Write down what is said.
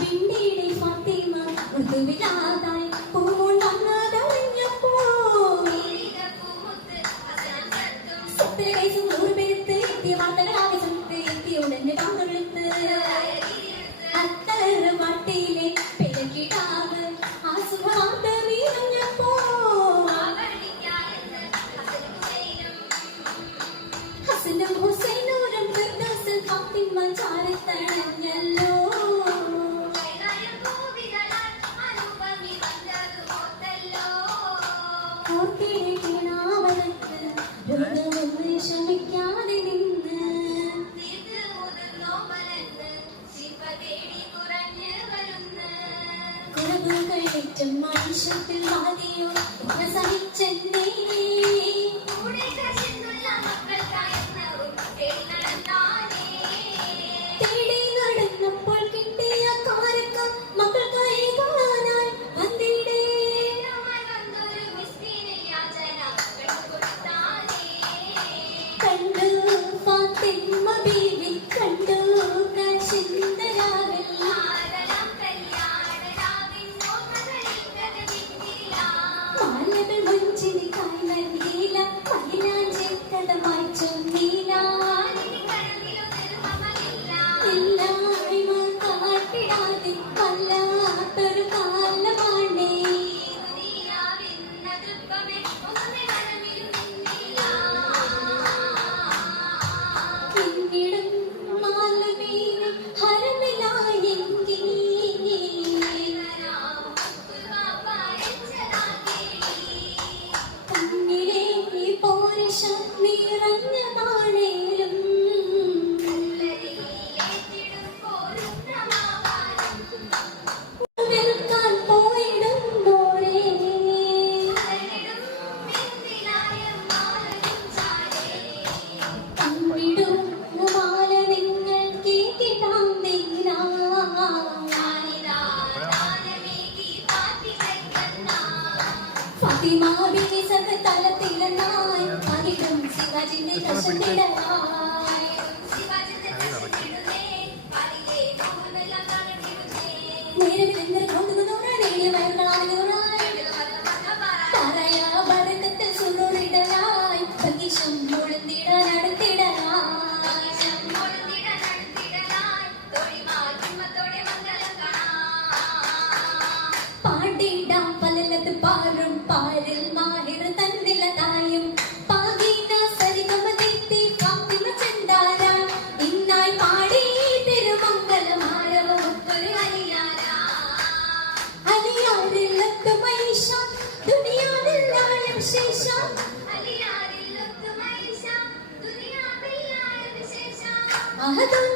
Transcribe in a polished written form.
വിണ്ടിയുടെ ഫാത്തിമ മൃദുവിലാതായി പൂമോൾ വന്നതറിഞ്ഞപ്പോ സത്യ കൈസും 100 പേരുത്ത് എത്തിയ വാർത്തകളാകെ ചുമത്ത് എത്തിയുടനെ പങ്കെടുത്ത് അത്തറ മട്ടിയിലെ പെരക്കിടാവ് ആ സുഖവാർത്ത വീണപ്പോ ഹസനും ഹുസൈനൂരും ഫിർദൗസിൽ ഫാത്തിമ ചാരത്തണഞ്ഞല്ലോ ക്ഷമിക്കാതെ നിന്ന് കുറവുകളേറ്റം മനുഷ്യത്തിൽ മതിയോ സഹിച്ചെന്നേ തേടി നടന്നപ്പോൾ കിട്ടിയ കാരക്ക മക്കൾക്കായി കാണാനായി വന്നിടേ കണ്ടു ഫാത്തിമ ബീവി കണ്ടു സുന്ദരാവിൽ മാലകൾ മഞ്ചിനി കായ് നൽകിയില്ല മൈലാഞ്ചി കടമായി ചൊന്നീല ഇല്ലായ്മ കാട്ടിടാതെ വല്ലാത്തൊരു കാലമാണേ പിന്നിടും മാലവീനെ ഹരമിലായെങ്കിൽ കണ്ണിലെ പോരിഷം നിറഞ്ഞതാണേലും വെൽക്കാൻ പോയിടുമ്പോഴേ കണ്ണിടും മാല നിങ്ങൾ കേട്ടിടാം നേരാ ഫാത്തിമ ബീവി സർവതലത്തിലെന്നായി പകിടും ശിവാജിന്റെ ദർശനത്തിനായി നേരമില്ലെന്നൊരു കൊണ്ടുവന്നോറാണ് വയറുകളായി താരയ ഭരതത്തിൽ സുറുറിടലായി ഭംഗിഷം മുഴുന്നിടാൻ അടുത്തിടലായി പാടിടാം പലലത് പാറും പാരിൽ മാഹിർ തന്നിലതായും പാകിന സരിഗമതെത്തി ഫാത്തിമ ചെന്താരാൻ ഇന്നായി പാടി തിരുമംഗലമാരവമൊത്തൊരു അലിയാരില്ലത്ത് മൈഷ ദുനിയാവില്ലായും ശേഷം അഹദും